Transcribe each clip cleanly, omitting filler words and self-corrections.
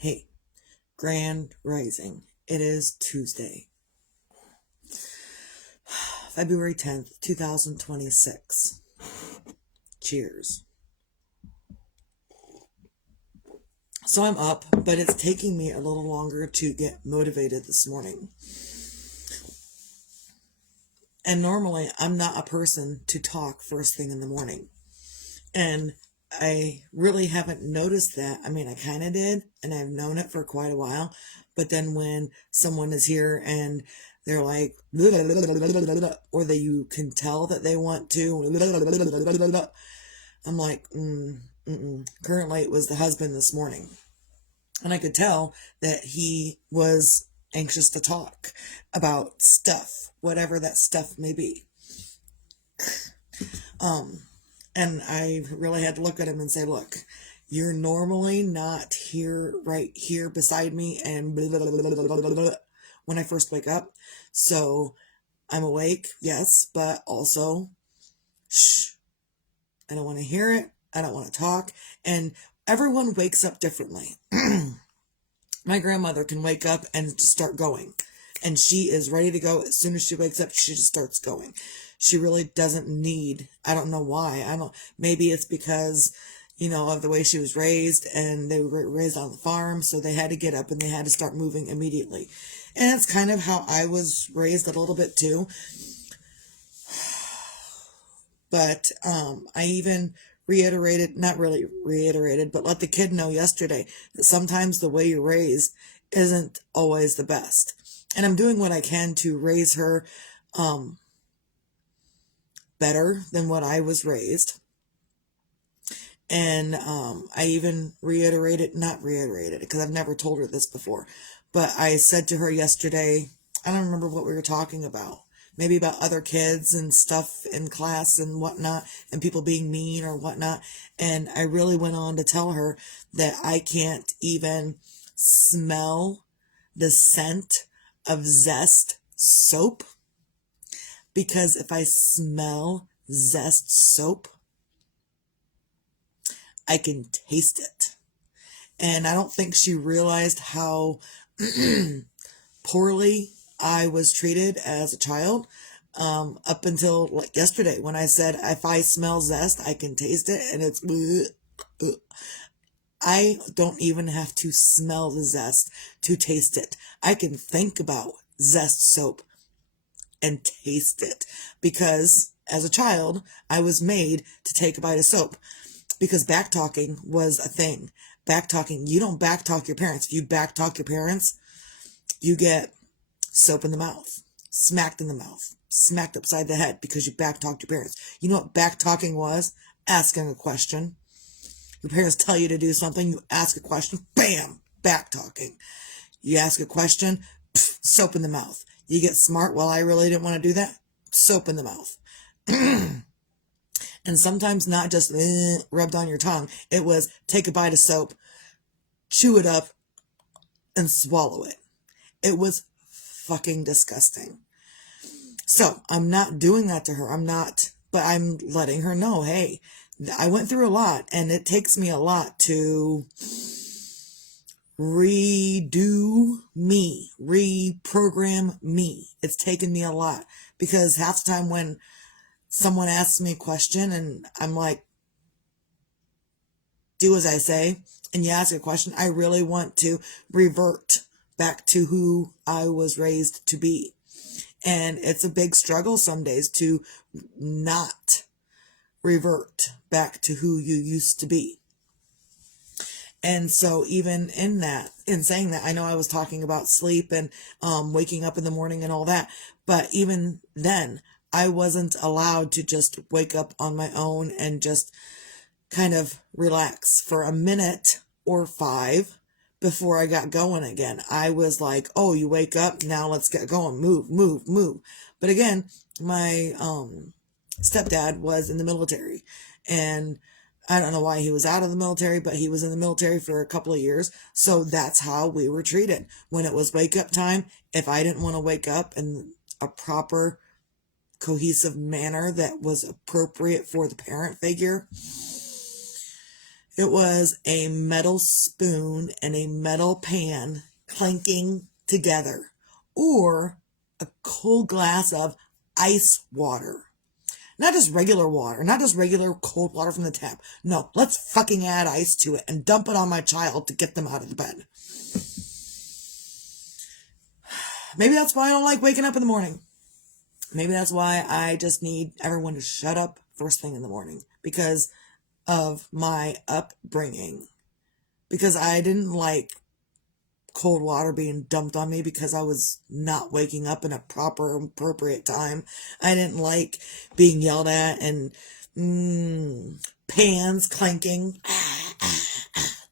Hey, Grand Rising. It is Tuesday, February 10th, 2026. Cheers. So I'm up, but it's taking me a little longer to get motivated this morning. And normally I'm not a person to talk first thing in the morning. And I really haven't noticed that. I mean, I kind of did, and I've known it for quite a while. But then when someone is here and they're like, or that you can tell that they want to, I'm like, Currently, it was the husband this morning. And I could tell that he was anxious to talk about stuff, whatever that stuff may be. And I really had to look at him and say, look, you're normally not here, right here beside me, and blah, blah, blah, blah, when I first wake up. So I'm awake, yes, but also, shh, I don't want to hear it. I don't want to talk. And everyone wakes up differently. My grandmother can wake up and just start going. And she is ready to go. As soon as she wakes up, she just starts going. She really doesn't need, I don't know why. Maybe it's because, of the way she was raised, and they were raised on the farm. So they had to get up and they had to start moving immediately. And that's kind of how I was raised a little bit too. But I even not really reiterated, but let the kid know yesterday that sometimes the way you're raised isn't always the best. And I'm doing what I can to raise her better than what I was raised. And I even not reiterated it, because I've never told her this before. But I said to her yesterday, I don't remember what we were talking about. Maybe about other kids and stuff in class and whatnot, and people being mean or whatnot. And I really went on to tell her that I can't even smell the scent of Zest soap, because if I smell Zest soap, I can taste it. And I don't think she realized how poorly I was treated as a child, up until like yesterday, when I said, if I smell Zest, I can taste it, and it's I don't even have to smell the zest to taste it. I can think about Zest soap and taste it, because as a child, I was made to take a bite of soap, because backtalking was a thing. Backtalking, you don't backtalk your parents. If you backtalk your parents, you get soap in the mouth, smacked in the mouth, smacked upside the head, because you backtalked your parents. You know what backtalking was? Asking a question. Your parents tell you to do something, you ask a question, bam, backtalking. You ask a question, soap in the mouth. You get smart, well, I really didn't want to do that, soap in the mouth. And sometimes not just rubbed on your tongue. It was take a bite of soap, chew it up, and swallow it. It was fucking disgusting. So I'm not doing that to her. But I'm letting her know, hey, I went through a lot, and it takes me a lot to redo me, reprogram me. It's taken me a lot, because half the time when someone asks me a question and I'm like, do as I say, and you ask a question, I really want to revert back to who I was raised to be. And it's a big struggle some days to not revert back to who you used to be. And so even in saying that, I know I was talking about sleep and waking up in the morning and all that, but even then, I wasn't allowed to just wake up on my own and just kind of relax for a minute or 5 before I got going again. I was like, oh, you wake up, now let's get going, move, move, move. But again, my stepdad was in the military, and I don't know why he was out of the military, but he was in the military for a couple of years. So that's how we were treated. When it was wake up time, if I didn't want to wake up in a proper, cohesive manner that was appropriate for the parent figure, It was a metal spoon and a metal pan clanking together, or a cold glass of ice water. Not just regular water, not just regular cold water from the tap. No, let's fucking add ice to it and dump it on my child to get them out of the bed. Maybe that's why I don't like waking up in the morning. Maybe that's why I just need everyone to shut up first thing in the morning, because of my upbringing. Because I didn't like cold water being dumped on me because I was not waking up in a proper, appropriate time. I didn't like being yelled at and pans clanking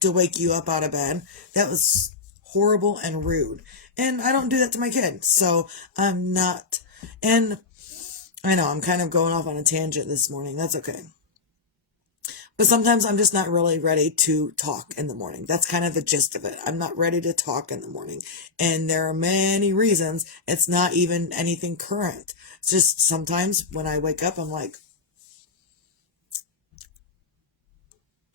to wake you up out of bed. That was horrible and rude. And I don't do that to my kid. So I'm not. And I know I'm kind of going off on a tangent this morning. That's okay. But sometimes I'm just not really ready to talk in the morning. That's kind of the gist of it. I'm not ready to talk in the morning. And there are many reasons. It's not even anything current. It's just sometimes when I wake up, I'm like,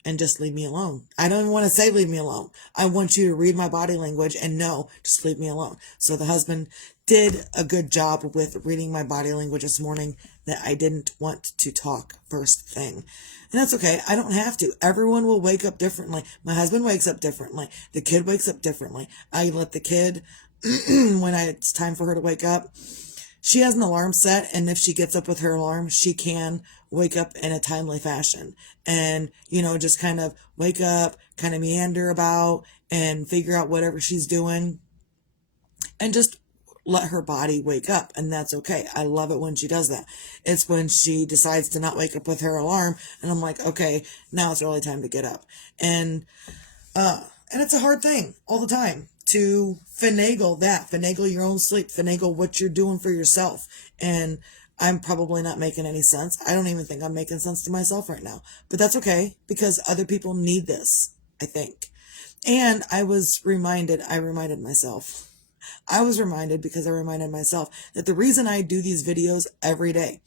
and just leave me alone. I don't even want to say leave me alone. I want you to read my body language and no, just leave me alone. So the husband did a good job with reading my body language this morning, that I didn't want to talk first thing. And that's okay. I don't have to. Everyone will wake up differently. My husband wakes up differently. The kid wakes up differently. I let the kid, when it's time for her to wake up, she has an alarm set, and if she gets up with her alarm, she can wake up in a timely fashion. And, just kind of wake up, kind of meander about, and figure out whatever she's doing, and just let her body wake up. And that's okay. I love it when she does that. It's when she decides to not wake up with her alarm, and I'm like, okay, now it's really time to get up. And it's a hard thing all the time to finagle your own sleep, finagle what you're doing for yourself. And I'm probably not making any sense. I don't even think I'm making sense to myself right now, but that's okay, because other people need this, I think. And I reminded myself because I reminded myself that the reason I do these videos every day,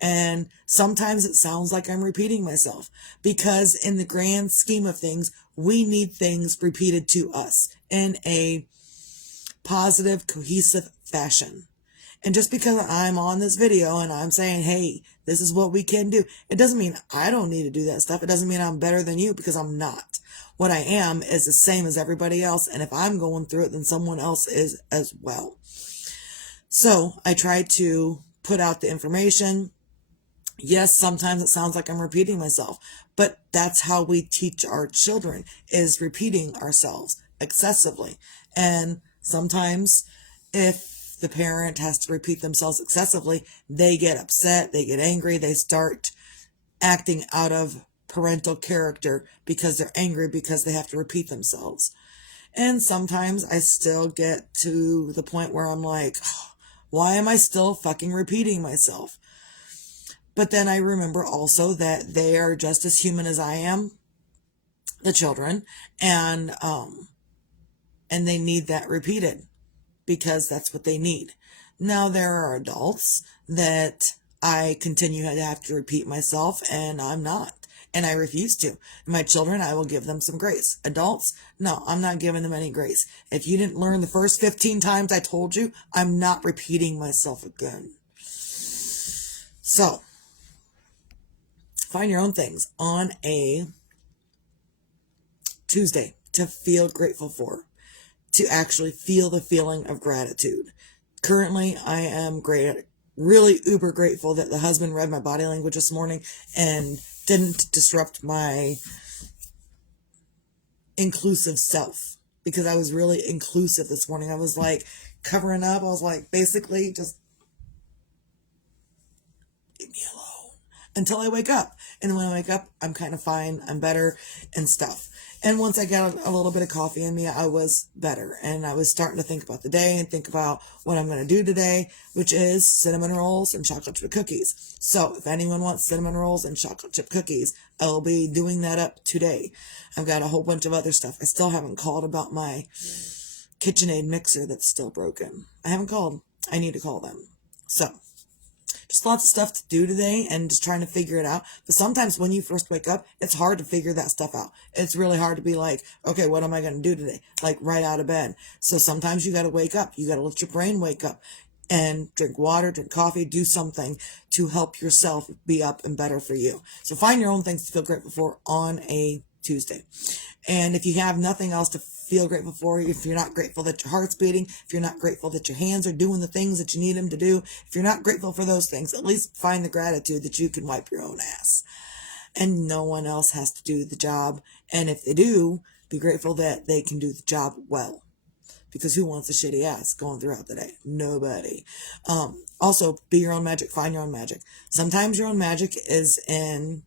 and sometimes it sounds like I'm repeating myself, because in the grand scheme of things, we need things repeated to us in a positive, cohesive fashion. And just because I'm on this video and I'm saying, hey, this is what we can do, it doesn't mean I don't need to do that stuff. It doesn't mean I'm better than you, because I'm not. What I am is the same as everybody else. And if I'm going through it, then someone else is as well. So I try to put out the information. Yes, sometimes it sounds like I'm repeating myself, but that's how we teach our children, is repeating ourselves excessively. And sometimes if the parent has to repeat themselves excessively, they get upset, they get angry, they start acting out of parental character because they're angry because they have to repeat themselves. And sometimes I still get to the point where I'm like, why am I still fucking repeating myself? But then I remember also that they are just as human as I am, the children, and they need that repeated, because that's what they need. Now, there are adults that I continue to have to repeat myself, and I'm not. And I refuse to. My children, I will give them some grace. Adults, no, I'm not giving them any grace. If you didn't learn the first 15 times I told you, I'm not repeating myself again. So, find your own things on a Tuesday to feel grateful for, to actually feel the feeling of gratitude. Currently, I am really uber grateful that the husband read my body language this morning and didn't disrupt my inclusive self, because I was really inclusive this morning. I was like covering up. I was like, basically just leave me alone until I wake up. And when I wake up, I'm kind of fine. I'm better and stuff. And once I got a little bit of coffee in me, I was better. And I was starting to think about the day and think about what I'm going to do today, which is cinnamon rolls and chocolate chip cookies. So if anyone wants cinnamon rolls and chocolate chip cookies, I'll be doing that up today. I've got a whole bunch of other stuff. I still haven't called about my KitchenAid mixer that's still broken. I haven't called. I need to call them. So just lots of stuff to do today and just trying to figure it out. But sometimes when you first wake up, it's hard to figure that stuff out. It's really hard to be like, okay, what am I going to do today? Like right out of bed. So sometimes you got to wake up. You got to let your brain wake up and drink water, drink coffee, do something to help yourself be up and better for you. So find your own things to feel grateful for on a Tuesday. And if you have nothing else to feel grateful for, if you're not grateful that your heart's beating, if you're not grateful that your hands are doing the things that you need them to do, if you're not grateful for those things, at least find the gratitude that you can wipe your own ass. And no one else has to do the job. And if they do, be grateful that they can do the job well. Because who wants a shitty ass going throughout the day? Nobody. Also, be your own magic. Find your own magic. Sometimes your own magic is in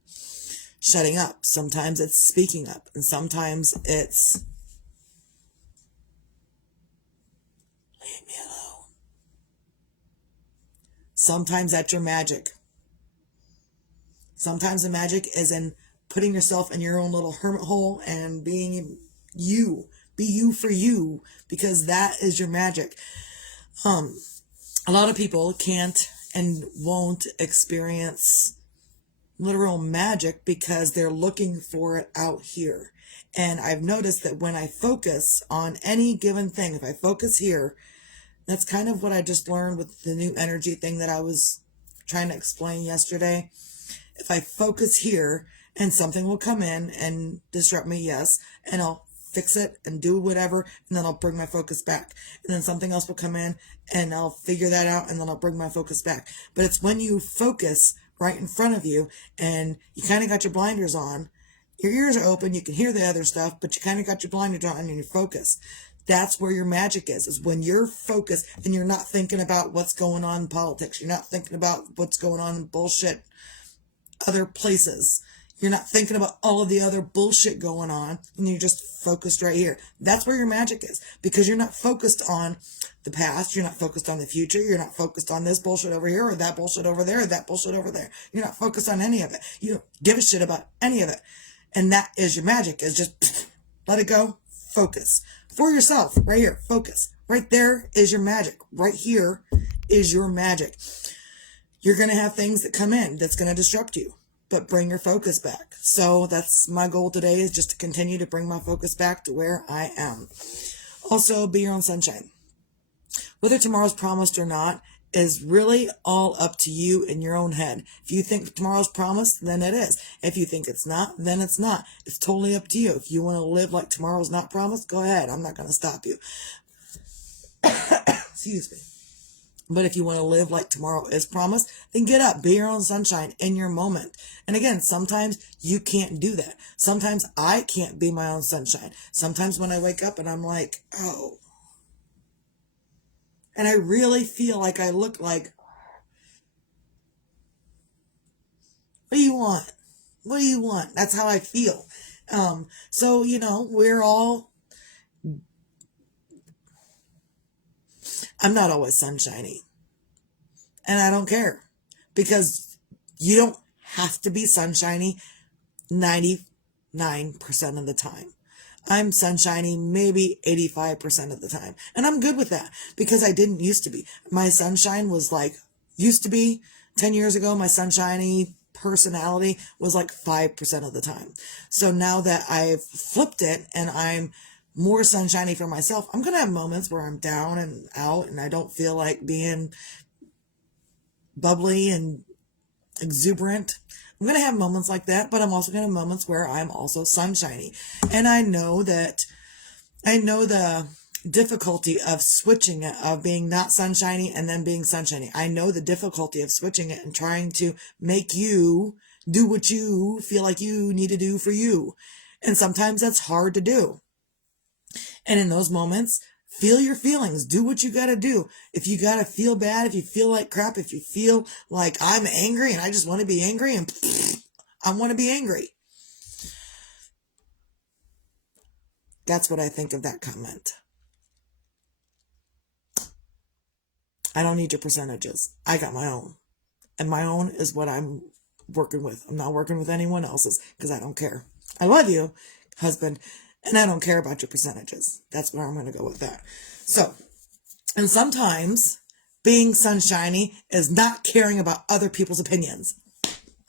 shutting up. Sometimes it's speaking up. And sometimes it's leave me alone. Sometimes that's your magic. Sometimes the magic is in putting yourself in your own little hermit hole and being you. Be you for you, because that is your magic. A lot of people can't and won't experience literal magic because they're looking for it out here. And I've noticed that when I focus on any given thing, if I focus here, that's kind of what I just learned with the new energy thing that I was trying to explain yesterday. If I focus here, and something will come in and disrupt me, yes, and I'll fix it and do whatever, and then I'll bring my focus back. And then something else will come in and I'll figure that out, and then I'll bring my focus back. But it's when you focus right in front of you and you kind of got your blinders on, your ears are open, you can hear the other stuff, but you kind of got your blinders on and you're focused. That's where your magic is when you're focused and you're not thinking about what's going on in politics. You're not thinking about what's going on in bullshit other places. You're not thinking about all of the other bullshit going on, and you're just focused right here. That's where your magic is, because you're not focused on the past. You're not focused on the future. You're not focused on this bullshit over here or that bullshit over there or that bullshit over there. You're not focused on any of it. You don't give a shit about any of it. And that is your magic, is just let it go, focus. For yourself, right here, focus. Right there is your magic. Right here is your magic. You're going to have things that come in that's going to disrupt you, but bring your focus back. So that's my goal today, is just to continue to bring my focus back to where I am. Also, be your own sunshine. Whether tomorrow's promised or not is really all up to you in your own head. If you think tomorrow's promised, then it is. If you think it's not, then it's not. It's totally up to you. If you want to live like tomorrow's not promised, go ahead. I'm not going to stop you. Excuse me. But if you want to live like tomorrow is promised, then get up, be your own sunshine in your moment. And again, sometimes you can't do that. Sometimes I can't be my own sunshine. Sometimes when I wake up and I'm like, oh. And I really feel like I look like, what do you want? What do you want? That's how I feel. So, we're all, I'm not always sunshiny. And I don't care, because you don't have to be sunshiny 99% of the time. I'm sunshiny maybe 85% of the time. And I'm good with that, because I didn't used to be. My sunshine was used to be 10 years ago, my sunshiny personality was 5% of the time. So now that I've flipped it and I'm more sunshiny for myself, I'm going to have moments where I'm down and out and I don't feel like being bubbly and exuberant. I'm going to have moments like that, but I'm also going to have moments where I'm also sunshiny. And I know the difficulty of switching it, of being not sunshiny and then being sunshiny. I know the difficulty of switching it and trying to make you do what you feel like you need to do for you. And sometimes that's hard to do. And in those moments, feel your feelings. Do what you got to do. If you got to feel bad, if you feel like crap, if you feel like I'm angry and I just want to be angry and I want to be angry. That's what I think of that comment. I don't need your percentages. I got my own. And my own is what I'm working with. I'm not working with anyone else's, because I don't care. I love you, husband, and I don't care about your percentages. That's where I'm going to go with that. So, and sometimes Being sunshiny is not caring about other people's opinions.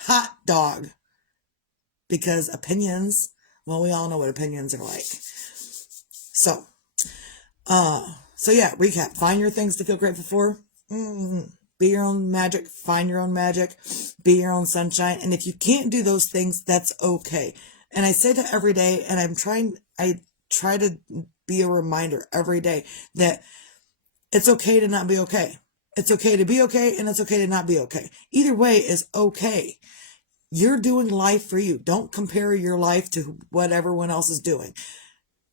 Hot dog. Because opinions, well, we all know what opinions are like. So yeah, recap. Find your things to feel grateful for. Be your own magic. Find your own magic. Be your own sunshine. And if you can't do those things, that's okay. And I say that every day, and I try to be a reminder every day that it's okay to not be okay. It's okay to be okay, and it's okay to not be okay. Either way is okay. You're doing life for you. Don't compare your life to what everyone else is doing.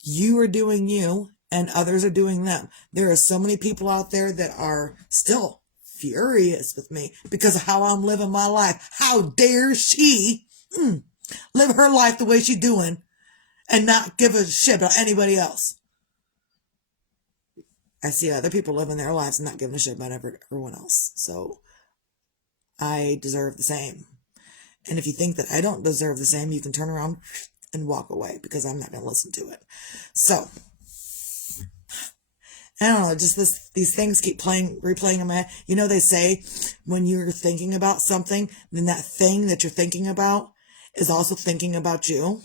You are doing you, and others are doing them. There are so many people out there that are still furious with me because of how I'm living my life. How dare she live her life the way she's doing and not give a shit about anybody else? I see other people living their lives and not giving a shit about everyone else. So I deserve the same. And if you think that I don't deserve the same, you can turn around and walk away because I'm not going to listen to it. So I don't know, just these things keep replaying in my head. You know, they say when you're thinking about something, then that thing that you're thinking about is also thinking about you.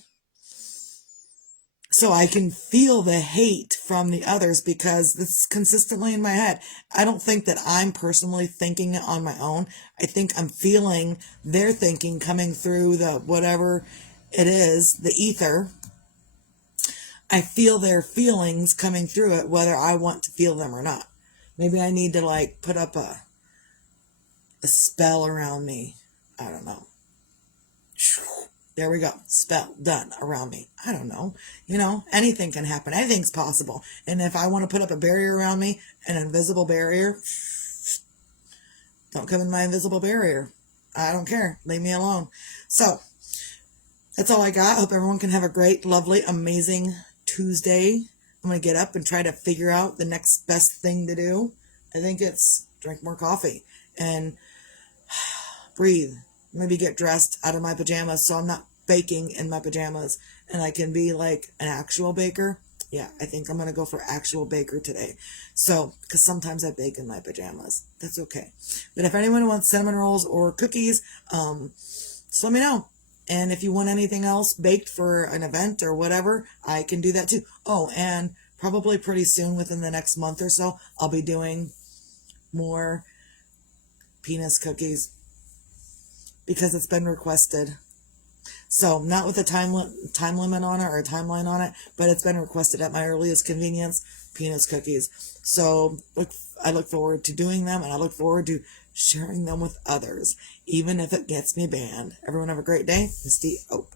So I can feel the hate from the others because it's consistently in my head. I don't think that I'm personally thinking it on my own. I think I'm feeling their thinking coming through the whatever it is, the ether. I feel their feelings coming through it, whether I want to feel them or not. Maybe I need to put up a spell around me. I don't know. There we go. Spell done around me. I don't know. Anything can happen. Anything's possible. And if I want to put up a barrier around me, an invisible barrier, don't come in my invisible barrier. I don't care. Leave me alone. So that's all I got. Hope everyone can have a great, lovely, amazing Tuesday. I'm going to get up and try to figure out the next best thing to do. I think it's drink more coffee and breathe. Maybe get dressed out of my pajamas so I'm not baking in my pajamas and I can be like an actual baker. Yeah, I think I'm going to go for actual baker today. So, because sometimes I bake in my pajamas. That's okay. But if anyone wants cinnamon rolls or cookies, just let me know. And if you want anything else baked for an event or whatever, I can do that too. Oh, and probably pretty soon within the next month or so, I'll be doing more penis cookies because it's been requested. So not with a time limit on it or a timeline on it, but it's been requested at my earliest convenience, penis cookies. So I look forward to doing them, and I look forward to sharing them with others, even if it gets me banned. Everyone have a great day. Misty out.